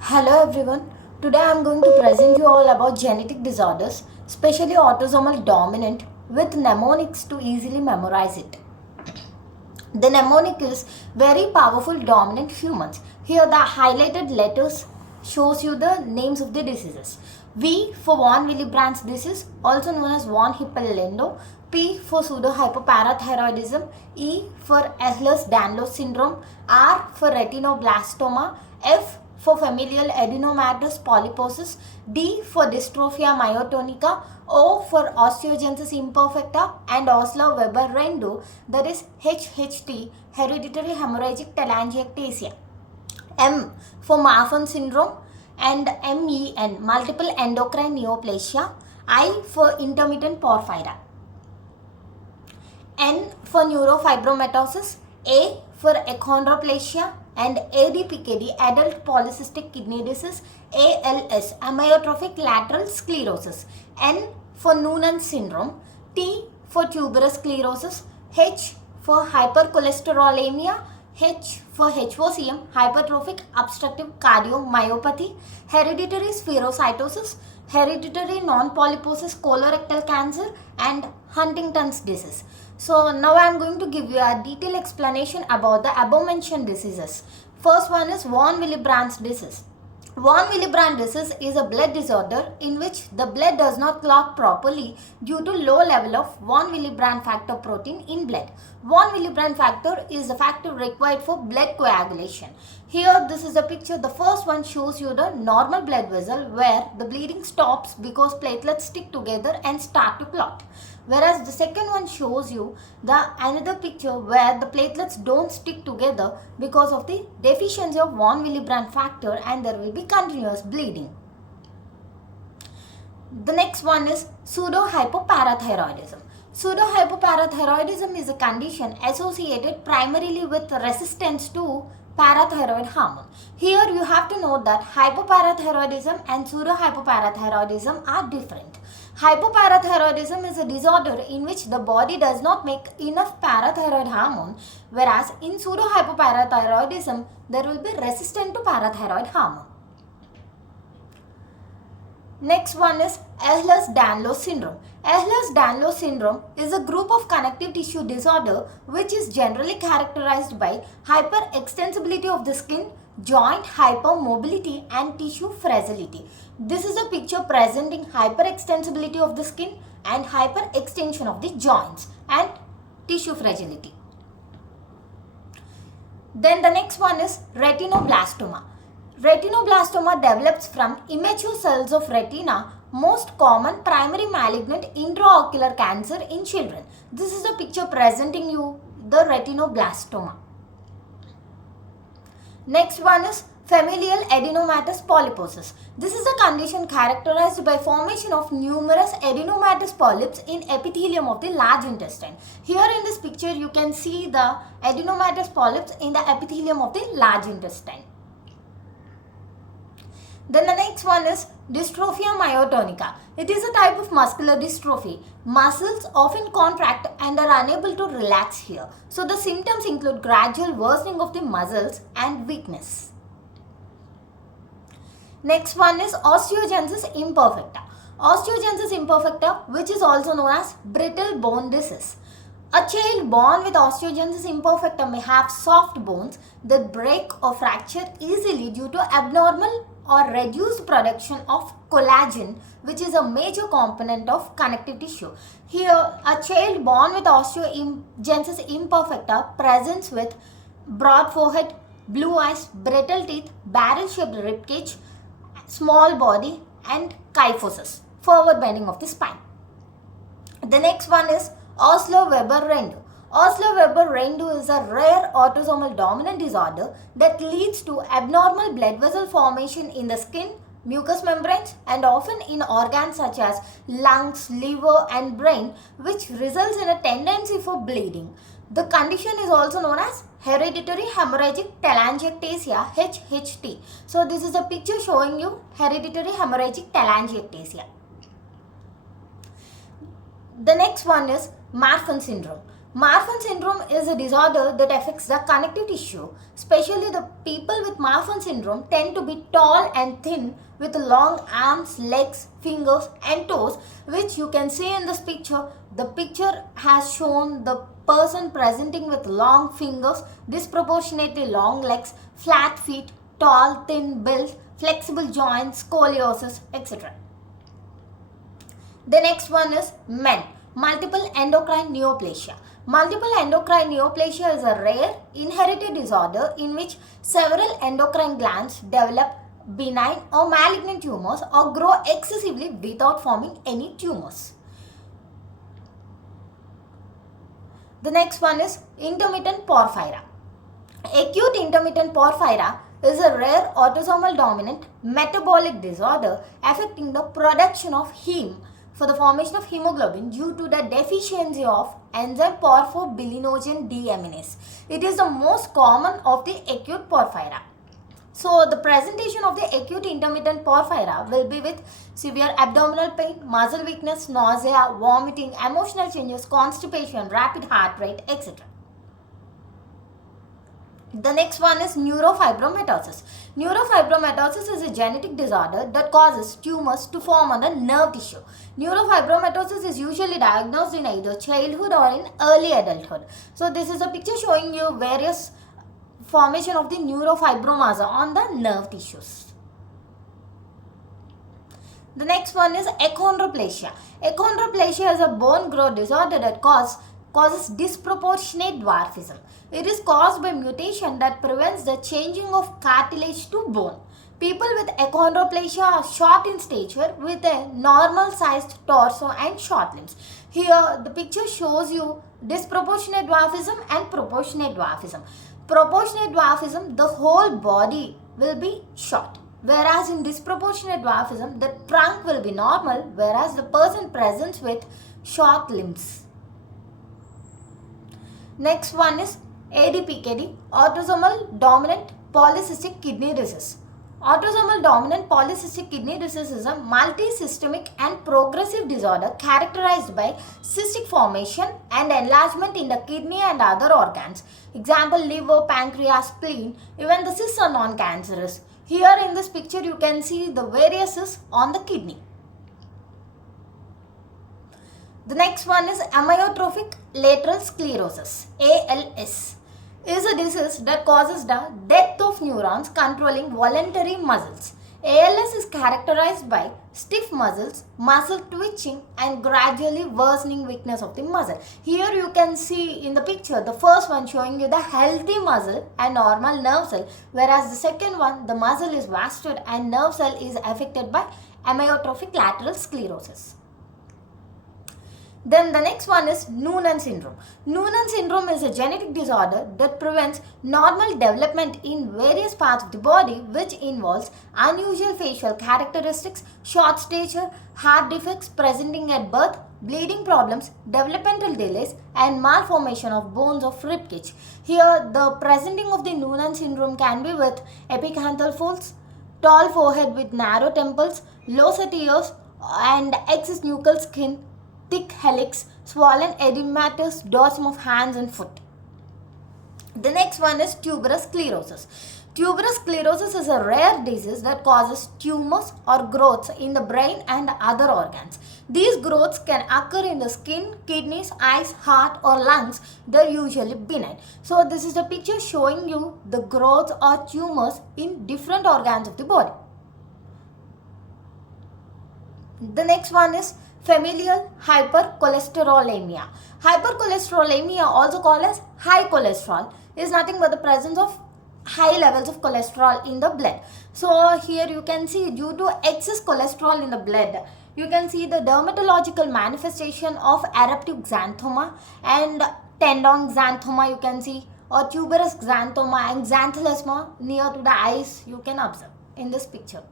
Hello everyone. Today I am going to present you all about genetic disorders, especially autosomal dominant with mnemonics to easily memorize it. The mnemonic is very powerful dominant humans. Here the highlighted letters shows you the names of the diseases. V for von Willebrand's disease, also known as von Hippel-Lindau. P for pseudohypoparathyroidism. E for Ehlers-Danlos syndrome. R for retinoblastoma. F for familial adenomatous polyposis. D for dystrophia myotonica. O for osteogenesis imperfecta and Osler-Weber-Rendu, that is HHT, hereditary hemorrhagic telangiectasia. M for Marfan syndrome and MEN, multiple endocrine neoplasia. I for intermittent porphyria. N for neurofibromatosis. A for achondroplasia and ADPKD, adult polycystic kidney disease. ALS, amyotrophic lateral sclerosis. N for Noonan syndrome. T for tuberous sclerosis. H for hypercholesterolemia. H for HOCM, hypertrophic obstructive cardiomyopathy. Hereditary spherocytosis, hereditary non-polyposis colorectal cancer and Huntington's disease. So now I am going to give you a detailed explanation about the above mentioned diseases. First one is von Willebrand's disease. Von Willebrand disease is a blood disorder in which the blood does not clot properly due to low level of von Willebrand factor protein in blood. Von Willebrand factor is the factor required for blood coagulation. Here this is a picture. The first one shows you the normal blood vessel where the bleeding stops because platelets stick together and start to clot. Whereas the second one shows you the another picture where the platelets don't stick together because of the deficiency of von Willebrand factor and there will be continuous bleeding. The next one is pseudohypoparathyroidism. Pseudohypoparathyroidism is a condition associated primarily with resistance to parathyroid hormone. Here you have to note that hypoparathyroidism and pseudohypoparathyroidism are different. Hypoparathyroidism is a disorder in which the body does not make enough parathyroid hormone, whereas in pseudohypoparathyroidism there will be resistance to parathyroid hormone. Next one is Ehlers-Danlos syndrome. Ehlers-Danlos syndrome is a group of connective tissue disorder which is generally characterized by hyperextensibility of the skin, joint hypermobility and tissue fragility. This is a picture presenting hyperextensibility of the skin and hyperextension of the joints and tissue fragility. Then the next one is retinoblastoma. Retinoblastoma develops from immature cells of retina, most common primary malignant intraocular cancer in children. This is a picture presenting you the retinoblastoma. Next one is familial adenomatous polyposis. This is a condition characterized by formation of numerous adenomatous polyps in epithelium of the large intestine. Here in this picture you can see the adenomatous polyps in the epithelium of the large intestine. Then the next one is dystrophia myotonica. It is a type of muscular dystrophy. Muscles often contract and are unable to relax here. So the symptoms include gradual worsening of the muscles and weakness. Next one is osteogenesis imperfecta. Osteogenesis imperfecta, which is also known as brittle bone disease. A child born with osteogenesis imperfecta may have soft bones that break or fracture easily due to abnormal or reduced production of collagen, which is a major component of connective tissue. Here, a child born with osteogenesis imperfecta presents with broad forehead, blue eyes, brittle teeth, barrel-shaped ribcage, small body and kyphosis, forward bending of the spine. The next one is Osler-Weber-Rendu. Osler-Weber-Rendu is a rare autosomal dominant disorder that leads to abnormal blood vessel formation in the skin, mucous membranes and often in organs such as lungs, liver and brain, which results in a tendency for bleeding. The condition is also known as hereditary hemorrhagic telangiectasia, HHT. So this is a picture showing you hereditary hemorrhagic telangiectasia. The next one is Marfan syndrome. Marfan syndrome is a disorder that affects the connective tissue. Especially the people with Marfan syndrome tend to be tall and thin with long arms, legs, fingers and toes, which you can see in this picture. The picture has shown the person presenting with long fingers, disproportionately long legs, flat feet, tall, thin build, flexible joints, scoliosis, etc. The next one is men. Multiple endocrine neoplasia. Multiple endocrine neoplasia is a rare inherited disorder in which several endocrine glands develop benign or malignant tumors or grow excessively without forming any tumors. The next one is intermittent porphyria. Acute intermittent porphyria is a rare autosomal dominant metabolic disorder affecting the production of heme for the formation of hemoglobin due to the deficiency of enzyme porphobilinogen deaminase. It is the most common of the acute porphyria. So the presentation of the acute intermittent porphyria will be with severe abdominal pain, muscle weakness, nausea, vomiting, emotional changes, constipation, rapid heart rate, etc. The next one is neurofibromatosis. Neurofibromatosis is a genetic disorder that causes tumors to form on the nerve tissue. Neurofibromatosis is usually diagnosed in either childhood or in early adulthood. So this is a picture showing you various formation of the neurofibromatosis on the nerve tissues. The next one is achondroplasia. Achondroplasia is a bone growth disorder that causes disproportionate dwarfism. It is caused by mutation that prevents the changing of cartilage to bone. People with achondroplasia are short in stature with a normal sized torso and short limbs. Here the picture shows you disproportionate dwarfism and proportionate dwarfism. Proportionate dwarfism, the whole body will be short, whereas in disproportionate dwarfism, the trunk will be normal, whereas the person presents with short limbs. Next one is ADPKD, autosomal dominant polycystic kidney disease. Autosomal dominant polycystic kidney disease is a multisystemic and progressive disorder characterized by cystic formation and enlargement in the kidney and other organs. Example, liver, pancreas, spleen. Even the cysts are non-cancerous. Here in this picture you can see the various cysts on the kidney. The next one is amyotrophic lateral sclerosis, ALS. Is a disease that causes the death of neurons controlling voluntary muscles. ALS is characterized by stiff muscles, muscle twitching and gradually worsening weakness of the muscle. Here you can see in the picture the first one showing you the healthy muscle and normal nerve cell, whereas the second one the muscle is wasted and nerve cell is affected by amyotrophic lateral sclerosis. Then the next one is Noonan syndrome. Noonan syndrome is a genetic disorder that prevents normal development in various parts of the body, which involves unusual facial characteristics, short stature, heart defects presenting at birth, bleeding problems, developmental delays and malformation of bones of rib cage. Here the presenting of the Noonan syndrome can be with epicanthal folds, tall forehead with narrow temples, low set ears and excess nuchal skin, thick helix, swollen edematous dorsum of hands and foot. The next one is tuberous sclerosis. Tuberous sclerosis is a rare disease that causes tumors or growths in the brain and other organs. These growths can occur in the skin, kidneys, eyes, heart or lungs. They are usually benign. So this is a picture showing you the growths or tumors in different organs of the body. The next one is familial hypercholesterolemia. Hypercholesterolemia, also called as high cholesterol, is nothing but the presence of high levels of cholesterol in the blood. So here you can see due to excess cholesterol in the blood, you can see the dermatological manifestation of eruptive xanthoma and tendon xanthoma you can see, or tuberous xanthoma and xanthelasma near to the eyes you can observe in this picture.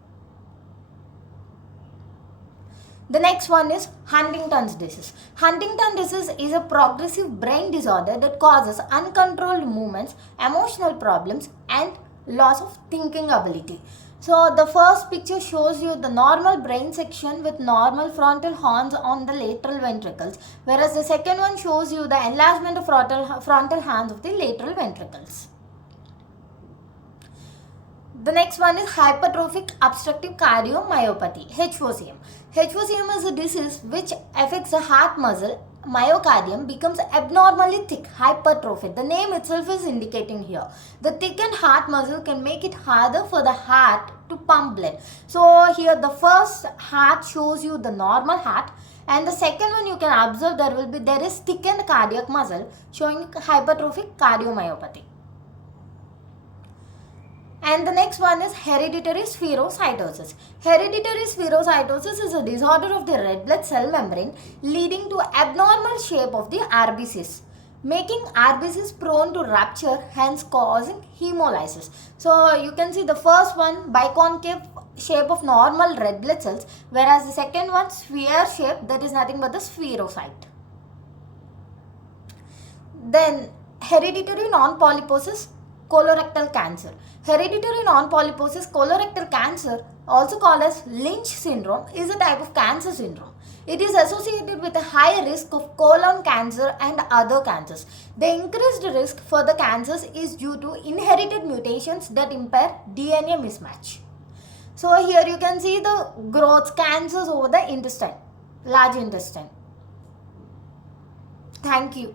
The next one is Huntington's disease. Huntington disease is a progressive brain disorder that causes uncontrolled movements, emotional problems and loss of thinking ability. So the first picture shows you the normal brain section with normal frontal horns on the lateral ventricles, whereas the second one shows you the enlargement of frontal horns of the lateral ventricles. The next one is hypertrophic obstructive cardiomyopathy, HOCM. HOCM is a disease which affects the heart muscle. Myocardium becomes abnormally thick, hypertrophic. The name itself is indicating here. The thickened heart muscle can make it harder for the heart to pump blood. So here the first heart shows you the normal heart, and the second one you can observe there is thickened cardiac muscle showing hypertrophic cardiomyopathy. And the next one is hereditary spherocytosis. Hereditary spherocytosis is a disorder of the red blood cell membrane leading to abnormal shape of the RBCs, making RBCs prone to rupture, hence causing hemolysis. So you can see the first one biconcave shape of normal red blood cells, whereas the second one sphere shape, that is nothing but the spherocyte. Then hereditary non-polyposis colorectal cancer. Hereditary non-polyposis colorectal cancer, also called as Lynch syndrome, is a type of cancer syndrome. It is associated with a high risk of colon cancer and other cancers. The increased risk for the cancers is due to inherited mutations that impair DNA mismatch. So here you can see the growth cancers over the intestine, large intestine. Thank you.